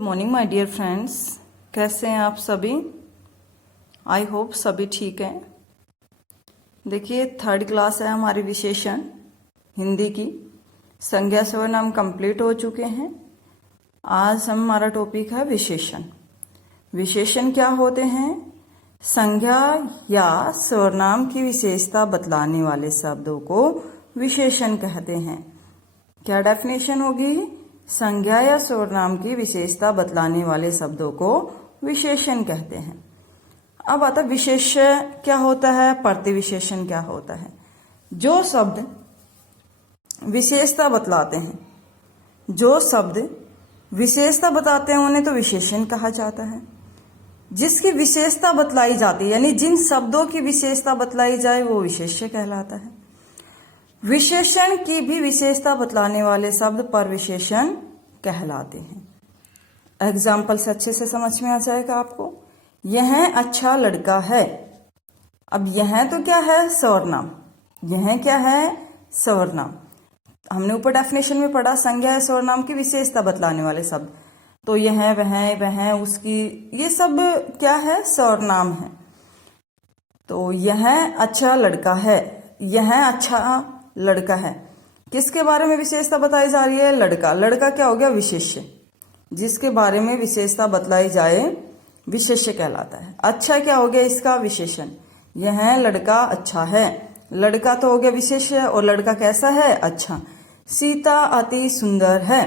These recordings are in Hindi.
मॉर्निंग माय डियर फ्रेंड्स, कैसे हैं आप सभी। आई होप सभी ठीक हैं। देखिए, थर्ड क्लास है हमारी विशेषण हिंदी की। संज्ञा सर्वनाम कंप्लीट हो चुके हैं। आज हमारा टॉपिक है विशेषण। विशेषण क्या होते हैं? संज्ञा या सर्वनाम की विशेषता बतलाने वाले शब्दों को विशेषण कहते हैं। क्या डेफिनेशन होगी? संज्ञा या सर्वनाम की विशेषता बतलाने वाले शब्दों को विशेषण कहते हैं। अब आता विशेष्य क्या होता है, प्रतिविशेषण क्या होता है। जो शब्द विशेषता बतलाते हैं, जो शब्द विशेषता बताते हैं उन्हें तो विशेषण कहा जाता है। जिसकी विशेषता बतलाई जाती है, यानी जिन शब्दों की विशेषता बतलाई जाए वो विशेष्य कहलाता है। विशेषण की भी विशेषता बतलाने वाले शब्द परविशेषण कहलाते हैं। एग्जाम्पल से अच्छे से समझ में आ जाएगा आपको। यह अच्छा लड़का है। अब यह तो क्या है? सर्वनाम। यह क्या है? सर्वनाम। हमने ऊपर डेफिनेशन में पढ़ा, संज्ञा या सर्वनाम की विशेषता बतलाने वाले शब्द। तो यह, वह, उसकी, ये सब क्या है? सर्वनाम है। तो यह अच्छा लड़का है, यह अच्छा लड़का है। किसके बारे में विशेषता बताई जा रही है? लड़का। लड़का क्या हो गया? विशेष्य। जिसके बारे में विशेषता बतलाई जाए विशेष्य कहलाता है। अच्छा क्या हो गया इसका? विशेषण। यह लड़का अच्छा है। लड़का तो हो गया विशेष्य, और लड़का कैसा है? अच्छा। सीता अति सुंदर है।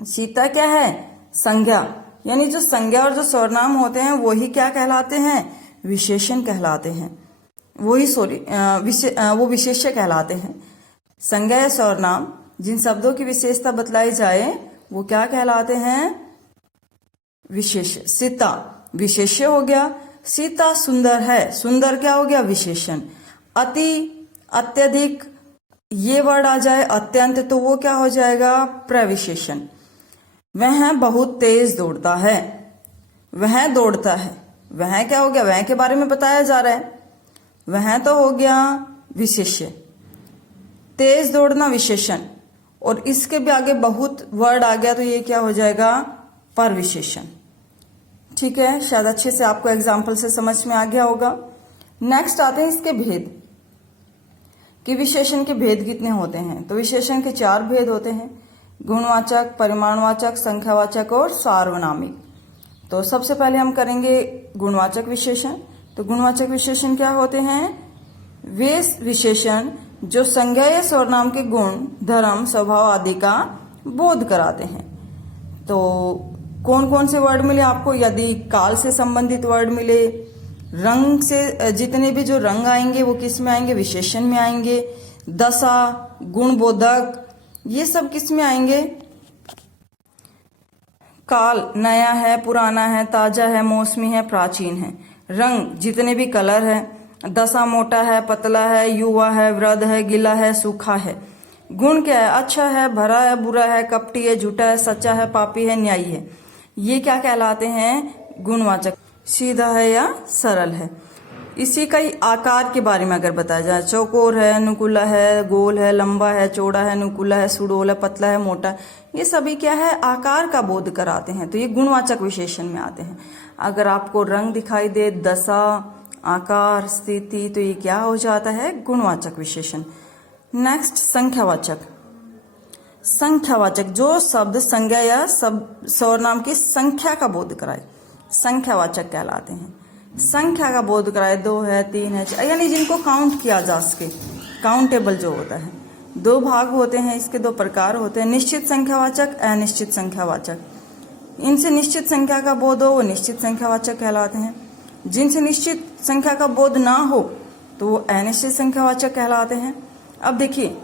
सीता क्या है? संज्ञा। यानी जो संज्ञा और जो सर्वनाम होते हैं वही क्या कहलाते हैं? विशेषण कहलाते हैं। वो विशेष्य कहलाते हैं। संज्ञा या सर्वनाम जिन शब्दों की विशेषता बतलाई जाए वो क्या कहलाते हैं? विशेष्य। सीता विशेष्य हो गया। सीता सुंदर है। सुंदर क्या हो गया? विशेषण। अति, अत्यधिक, ये वर्ड आ जाए अत्यंत तो वो क्या हो जाएगा? प्रविशेषण। वह बहुत तेज दौड़ता है। वह दौड़ता है। वह क्या हो गया? वह के बारे में बताया जा रहा है। वह तो हो गया विशेष्य। तेज दौड़ना विशेषण, और इसके भी आगे बहुत वर्ड आ गया तो ये क्या हो जाएगा? परविशेषण। ठीक है, शायद अच्छे से आपको एग्जाम्पल से समझ में आ गया होगा। नेक्स्ट आते हैं इसके भेद कि विशेषण के भेद कितने होते हैं। तो विशेषण के 4 भेद होते हैं: गुणवाचक, परिमाणवाचक, संख्यावाचक और सार्वनामिक। तो सबसे पहले हम करेंगे गुणवाचक विशेषण। तो गुणवाचक विशेषण क्या होते हैं? वे विशेषण जो संज्ञा या सर्वनाम के गुण, धर्म, स्वभाव आदि का बोध कराते हैं। तो कौन कौन से वर्ड मिले आपको? यदि काल से संबंधित वर्ड मिले, रंग से जितने भी जो रंग आएंगे वो किस में आएंगे? विशेषण में आएंगे। दशा, गुणबोधक, ये सब किस में आएंगे? काल नया है, पुराना है, ताजा है, मौसमी है, प्राचीन है। रंग जितने भी कलर है। दशा मोटा है, पतला है, युवा है, वृद्ध है, गीला है, सूखा है। गुण क्या है? अच्छा है, भरा है, बुरा है, कपटी है, झूठा है, सच्चा है, पापी है, न्यायी है। ये क्या कहलाते हैं? गुणवाचक। सीधा है या सरल है। इसी का ही आकार के बारे में अगर बताया जाए, चौकोर है, नुकुला है, गोल है, लंबा है, चौड़ा है, नुकुला है, सुडौल है, पतला है, मोटा, ये सभी क्या है? आकार का बोध कराते हैं। तो ये गुणवाचक विशेषण में आते हैं। अगर आपको रंग दिखाई दे, दशा, आकार, स्थिति, तो ये क्या हो जाता है? गुणवाचक विशेषण। नेक्स्ट संख्यावाचक। संख्यावाचक जो शब्द संज्ञा या सर्वनाम की संख्या का बोध कराए संख्यावाचक कहलाते हैं। संख्या का बोध कराए, 2 है, 3 है, 4, यानी जिनको काउंट किया जा सके, काउंटेबल जो होता है। 2 भाग होते हैं इसके, 2 प्रकार होते हैं: निश्चित संख्यावाचक, अनिश्चित संख्यावाचक। इनसे निश्चित संख्या का बोध हो वो निश्चित संख्यावाचक कहलाते हैं। जिनसे निश्चित संख्या का बोध ना हो तो वो अनिश्चित संख्यावाचक कहलाते हैं। अब देखिए,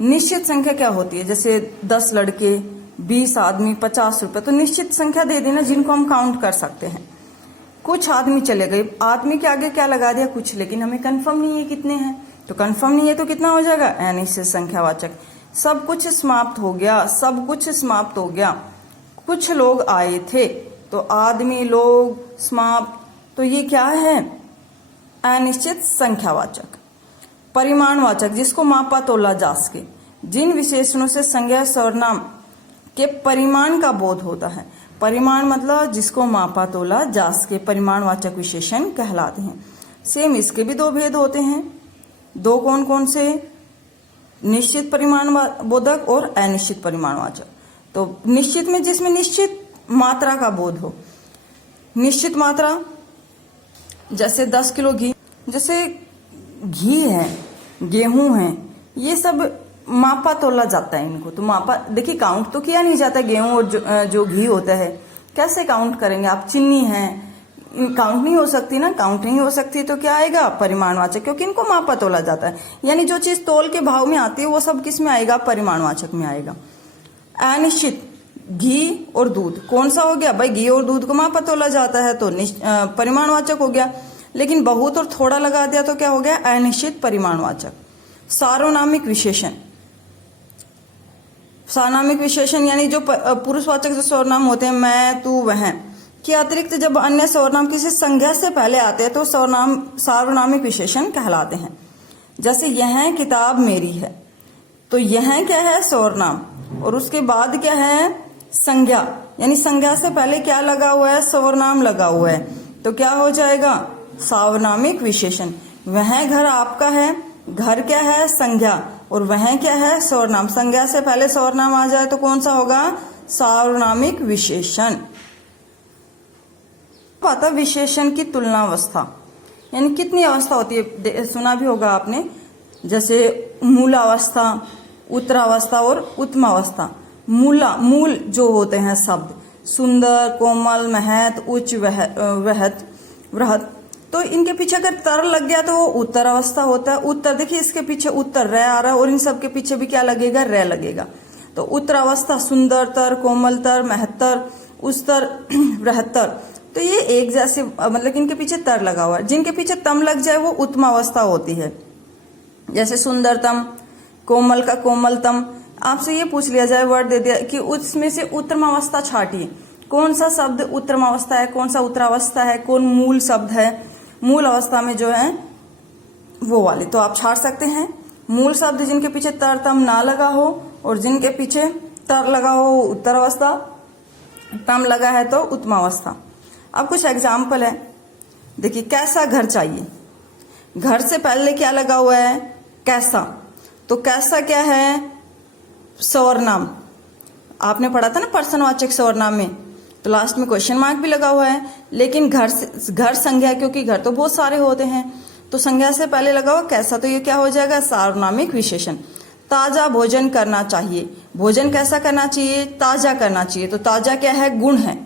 निश्चित संख्या क्या होती है? जैसे 10 लड़के, 20 आदमी, 50 रुपए, तो निश्चित संख्या दे देना जिनको हम काउंट कर सकते हैं। कुछ आदमी चले गए, आदमी के आगे क्या लगा दिया? कुछ, लेकिन हमें कंफर्म नहीं है कितने हैं। तो कंफर्म नहीं है तो कितना हो जाएगा? अनिश्चित संख्यावाचक। सब कुछ समाप्त हो गया, सब कुछ समाप्त हो गया। कुछ लोग आए थे, तो आदमी, लोग, समाप्त, तो ये क्या है? अनिश्चित संख्यावाचक। परिमाणवाचक जिसको मापा तोला जा सके। जिन विशेषणों से संज्ञा सर्वनाम के परिमाण का बोध होता है। परिमाण मतलब जिसको मापा तोला जा सके, परिमाणवाचक विशेषण कहलाते हैं। सेम इसके भी दो भेद होते हैं। दो कौन कौन से? निश्चित परिमाण बोधक और अनिश्चित परिमाणवाचक। तो निश्चित में जिसमें निश्चित मात्रा का बोध हो। निश्चित मात्रा जैसे 10 किलो घी, जैसे घी है, गेहूं है, ये सब मापा तोला जाता है इनको। तो मापा, देखिए काउंट तो किया नहीं जाता गेहूं और जो घी होता है, कैसे काउंट करेंगे आप? चीनी है, काउंट नहीं हो सकती ना, काउंट नहीं हो सकती तो क्या आएगा? परिमाणवाचक, क्योंकि इनको मापा तोला जाता है। यानी जो चीज तोल के भाव में आती है वो सब किस में आएगा? परिमाणवाचक में आएगा। अनिश्चित, घी और दूध, कौन सा हो गया भाई? घी और दूध को मापा तोला जाता है तो परिमाणवाचक हो गया। लेकिन बहुत और थोड़ा लगा दिया तो क्या हो गया? अनिश्चित परिमाणवाचक। सार्वनामिक विशेषण, सार्वनामिक विशेषण यानी जो पुरुषवाचक जो सर्वनाम होते हैं, मैं, तू, वह के अतिरिक्त जब अन्य सर्वनाम किसी संज्ञा से पहले आते हैं तो सार्वनामिक विशेषण कहलाते हैं। जैसे यह किताब मेरी है, तो यह क्या है? सर्वनाम, और उसके बाद क्या है? संज्ञा, यानी संज्ञा से पहले क्या लगा हुआ है? सर्वनाम लगा हुआ है, तो क्या हो जाएगा? सार्वनामिक विशेषण। वह घर आपका है, घर क्या है? संज्ञा, और वह क्या है? सर्वनाम। संज्ञा से पहले सर्वनाम आ जाए तो कौन सा होगा? सार्वनामिक विशेषण। आता विशेषण की तुलनावस्था, यानी कितनी अवस्था होती है? सुना भी होगा आपने, जैसे मूलावस्था, उत्तरावस्था और उत्तमावस्था। मूल जो होते हैं शब्द, सुंदर, कोमल, महत, उच्च, वहत, वृहत, तो इनके पीछे अगर तर लग गया तो वो उत्तर अवस्था होता है। उत्तर, देखिए इसके पीछे उत्तर रे आ रहा है और इन सब के पीछे भी क्या लगेगा? रे लगेगा। तो उत्तर अवस्था सुंदरतर, कोमलतर, महत्तर, उच्चतर, बृहत्तर, तो ये एक जैसे, मतलब इनके पीछे तर लगा हुआ है। जिनके पीछे तम लग जाए वो उत्तम अवस्था होती है। जैसे सुंदरतम, कोमल का कोमलतम। आपसे ये पूछ लिया जाए, वर्ड दे दिया कि उसमें से उत्तम अवस्था छाटिए, कौन सा शब्द उत्तम अवस्था है, कौन सा उत्तरावस्था है, कौन मूल शब्द है? मूल अवस्था में जो है वो वाले तो आप छाट सकते हैं। मूल शब्द जिनके पीछे तर तम ना लगा हो और जिनके पीछे तर लगा हो उत्तर अवस्था, तम लगा है तो उत्तमावस्था। अब कुछ एग्जाम्पल है, देखिए कैसा घर चाहिए, घर से पहले क्या लगा हुआ है? कैसा। तो कैसा क्या है? सर्वनाम। आपने पढ़ा था ना पर्सनवाचक सर्वनाम में, तो लास्ट में क्वेश्चन मार्क भी लगा हुआ है। लेकिन घर संज्ञा, क्योंकि घर तो बहुत सारे होते हैं, तो संज्ञा से पहले लगा हुआ कैसा, तो ये क्या हो जाएगा? सार्वनामिक विशेषण। ताजा भोजन करना चाहिए, भोजन कैसा करना चाहिए? ताजा करना चाहिए, तो ताजा क्या है? गुण है,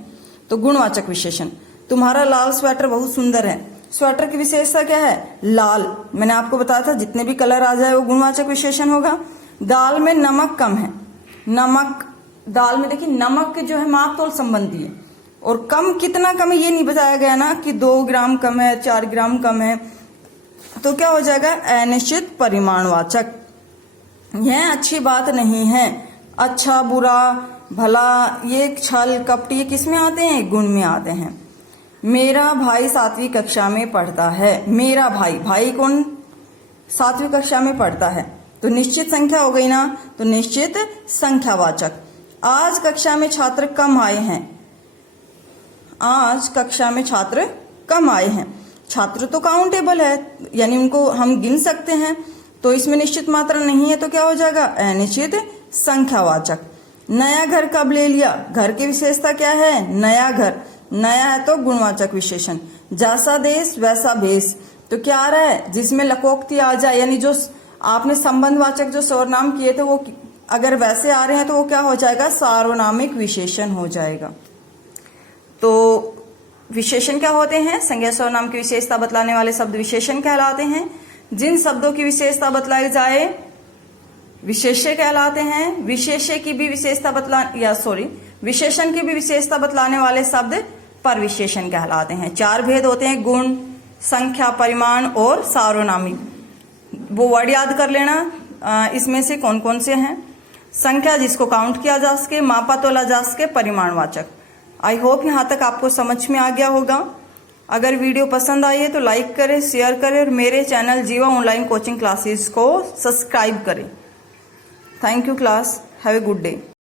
तो गुणवाचक विशेषण। तुम्हारा लाल स्वेटर बहुत सुंदर है, स्वेटर की विशेषता क्या है? लाल। मैंने आपको बताया था जितने भी कलर आ जाए वो गुणवाचक विशेषण होगा। दाल में नमक कम है, नमक, दाल में देखिए नमक जो है माप तोल संबंधी है, और कम कितना कम है ये नहीं बताया गया ना कि 2 ग्राम कम है, 4 ग्राम कम है, तो क्या हो जाएगा? अनिश्चित परिमाणवाचक। यह अच्छी बात नहीं है, अच्छा, बुरा, भला, ये छल, कपट, ये किस में आते हैं? गुण में आते हैं। मेरा भाई 7वीं कक्षा में पढ़ता है, मेरा भाई, भाई कौन? 7वीं कक्षा में पढ़ता है, तो निश्चित संख्या हो गई ना, तो निश्चित संख्यावाचक। आज कक्षा में छात्र कम आए हैं, आज कक्षा में छात्र कम आए हैं। छात्र तो काउंटेबल है, यानी उनको हम गिन सकते हैं, तो इसमें निश्चित मात्रा नहीं है, तो क्या हो जाएगा? अनिश्चित संख्यावाचक। नया घर कब ले लिया, घर की विशेषता क्या है? नया घर, नया है तो गुणवाचक विशेषण। जैसा देश वैसा भेष, तो क्या आ रहा है? जिसमें लकोक्ति आ जाए, यानी जो आपने संबंधवाचक जो सर्वनाम किए थे वो अगर वैसे आ रहे हैं तो वो क्या हो जाएगा? सार्वनामिक विशेषण हो जाएगा। तो विशेषण क्या होते हैं? संज्ञा सर्वनाम की विशेषता बतलाने वाले शब्द विशेषण कहलाते हैं। जिन शब्दों की विशेषता बतलाई जाए विशेष्य कहलाते हैं। विशेष्य की भी विशेषता विशेषण की भी विशेषता बतलाने वाले शब्द परविशेषण कहलाते हैं। 4 भेद होते हैं, गुण, संख्या, परिमाण और सार्वनामिक। वो वर्ड याद कर लेना, इसमें से कौन कौन से हैं। संख्या जिसको काउंट किया जा सके, मापा तोला जा सके, परिमाणवाचक। आई होप यहाँ तक आपको समझ में आ गया होगा। अगर वीडियो पसंद आई है तो लाइक करें, शेयर करें और मेरे चैनल जीवा ऑनलाइन कोचिंग क्लासेस को सब्सक्राइब करें। Thank you class, have a good day.